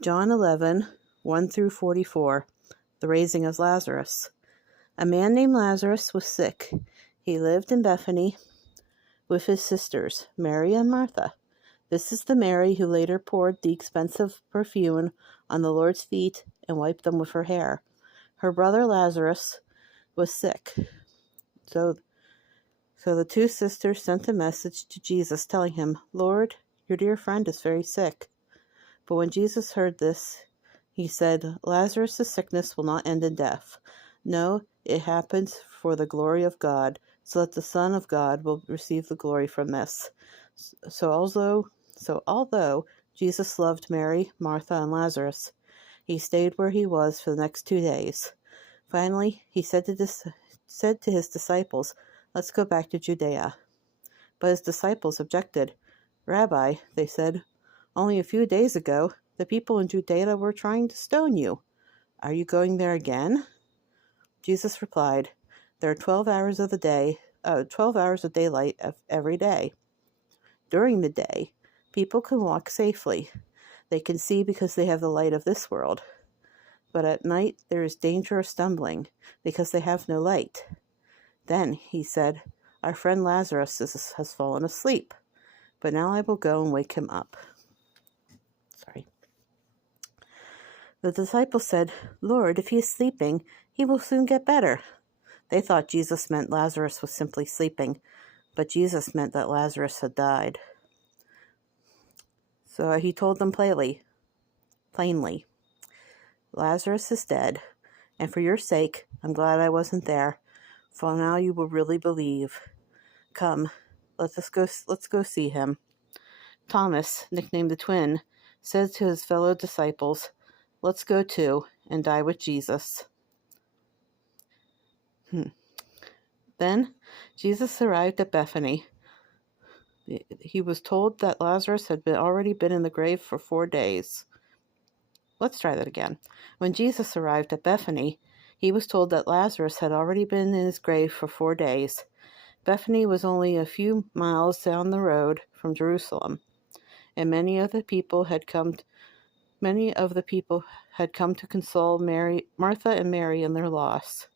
John 11, 1 through 44, the raising of Lazarus. A man named Lazarus was sick. He lived in Bethany with his sisters, Mary and Martha. This is the Mary who later poured the expensive perfume on the Lord's feet and wiped them with her hair. Her brother Lazarus was sick. So the two sisters sent a message to Jesus telling him, "Lord, your dear friend is very sick." But when Jesus heard this, he said, "Lazarus' sickness will not end in death. No, it happens for the glory of God, so that the Son of God will receive the glory from this." So although Jesus loved Mary, Martha, and Lazarus, he stayed where he was for the next 2 days. Finally, he said to his disciples, "Let's go back to Judea." But his disciples objected. "Rabbi," they said, "only a few days ago, the people in Judea were trying to stone you. Are you going there again?" Jesus replied, "There are 12 hours of daylight every day. During the day, people can walk safely. They can see because they have the light of this world. But at night, there is danger of stumbling because they have no light." Then he said, "Our friend Lazarus has fallen asleep, but now I will go and wake him up." The disciples said, "Lord, if he is sleeping, he will soon get better." They thought Jesus meant Lazarus was simply sleeping, but Jesus meant that Lazarus had died. So he told them plainly, "Lazarus is dead, and for your sake, I'm glad I wasn't there, for now you will really believe. Come, let's go see him." Thomas, nicknamed the Twin, said to his fellow disciples, "Let's go too and die with Jesus." Then Jesus arrived at Bethany. He was told that Lazarus had already been in the grave for 4 days. Let's try that again. When Jesus arrived at Bethany, he was told that Lazarus had already been in his grave for 4 days. Bethany was only a few miles down the road from Jerusalem, and many of the people had come to console Martha and Mary in their loss.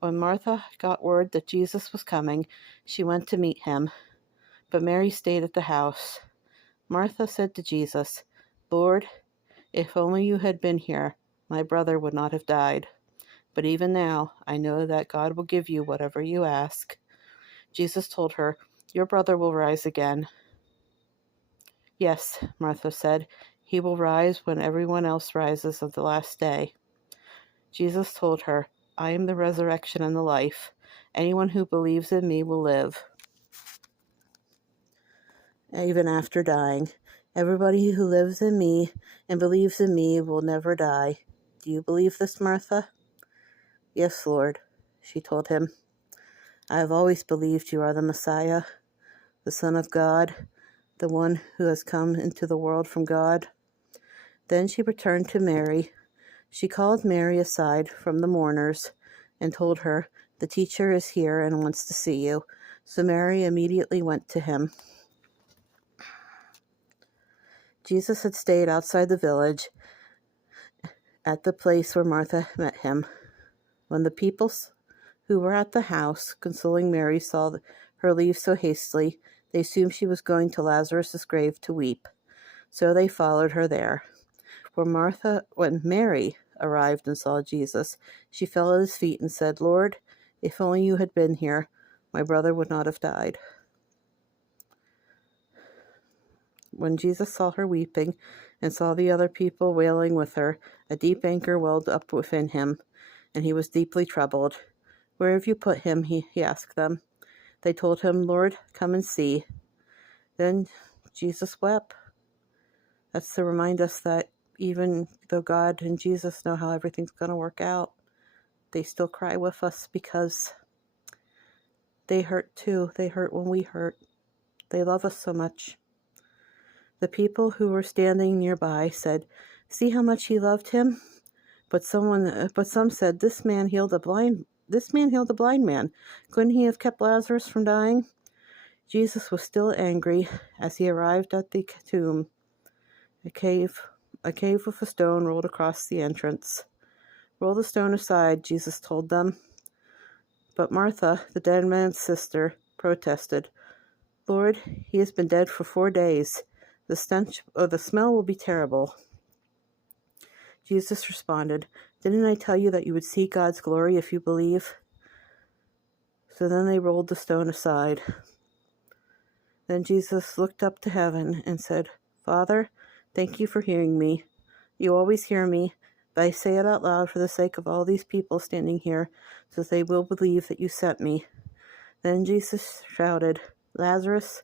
When Martha got word that Jesus was coming, she went to meet him, but Mary stayed at the house. Martha said to Jesus, "Lord, if only you had been here, my brother would not have died. But even now, I know that God will give you whatever you ask." Jesus told her, "Your brother will rise again." "Yes," Martha said, "he will rise when everyone else rises of the last day." Jesus told her, "I am the resurrection and the life. Anyone who believes in me will live, even after dying. Everybody who lives in me and believes in me will never die. Do you believe this, Martha?" "Yes, Lord," she told him. "I have always believed you are the Messiah, the Son of God, the one who has come into the world from God." Then she returned to Mary. She called Mary aside from the mourners and told her, "The teacher is here and wants to see you." So Mary immediately went to him. Jesus had stayed outside the village at the place where Martha met him. When the people who were at the house consoling Mary saw her leave so hastily, they assumed she was going to Lazarus' grave to weep. So they followed her there. When Mary arrived and saw Jesus, she fell at his feet and said, "Lord, if only you had been here, my brother would not have died." When Jesus saw her weeping and saw the other people wailing with her, a deep anger welled up within him, and he was deeply troubled. "Where have you put him?" he asked them. They told him, "Lord, come and see." Then Jesus wept. That's to remind us that even though God and Jesus know how everything's going to work out, they still cry with us because they hurt too. They hurt when we hurt. They love us so much. The people who were standing nearby said, "See how much he loved him?" But some said, "This man healed a blind man. Couldn't he have kept Lazarus from dying?" Jesus was still angry as he arrived at the tomb. A a cave with a stone rolled across the entrance. "Roll the stone aside," Jesus told them. But Martha, the dead man's sister, protested. "Lord, he has been dead for 4 days. The stench or the smell will be terrible." Jesus responded, "Didn't I tell you that you would see God's glory if you believe?" So then they rolled the stone aside. Then Jesus looked up to heaven and said, "Father, thank you for hearing me. You always hear me, but I say it out loud for the sake of all these people standing here, so they will believe that you sent me." Then Jesus shouted, "Lazarus,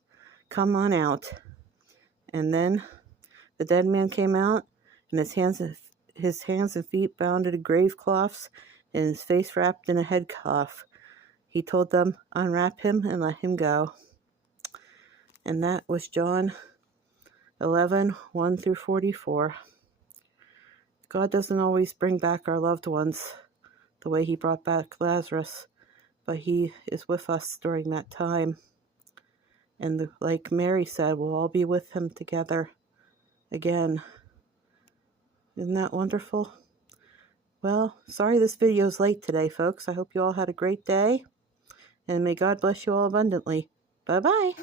come on out." And then the dead man came out, and his hands and feet bound in grave cloths, and his face wrapped in a head cloth. He told them, "Unwrap him and let him go." And that was John 11:1 through 44. God doesn't always bring back our loved ones the way he brought back Lazarus, but he is with us during that time. And like Mary said, we'll all be with him together again. Isn't that wonderful? Well, sorry this video's late today, folks. I hope you all had a great day, and may God bless you all abundantly. Bye-bye.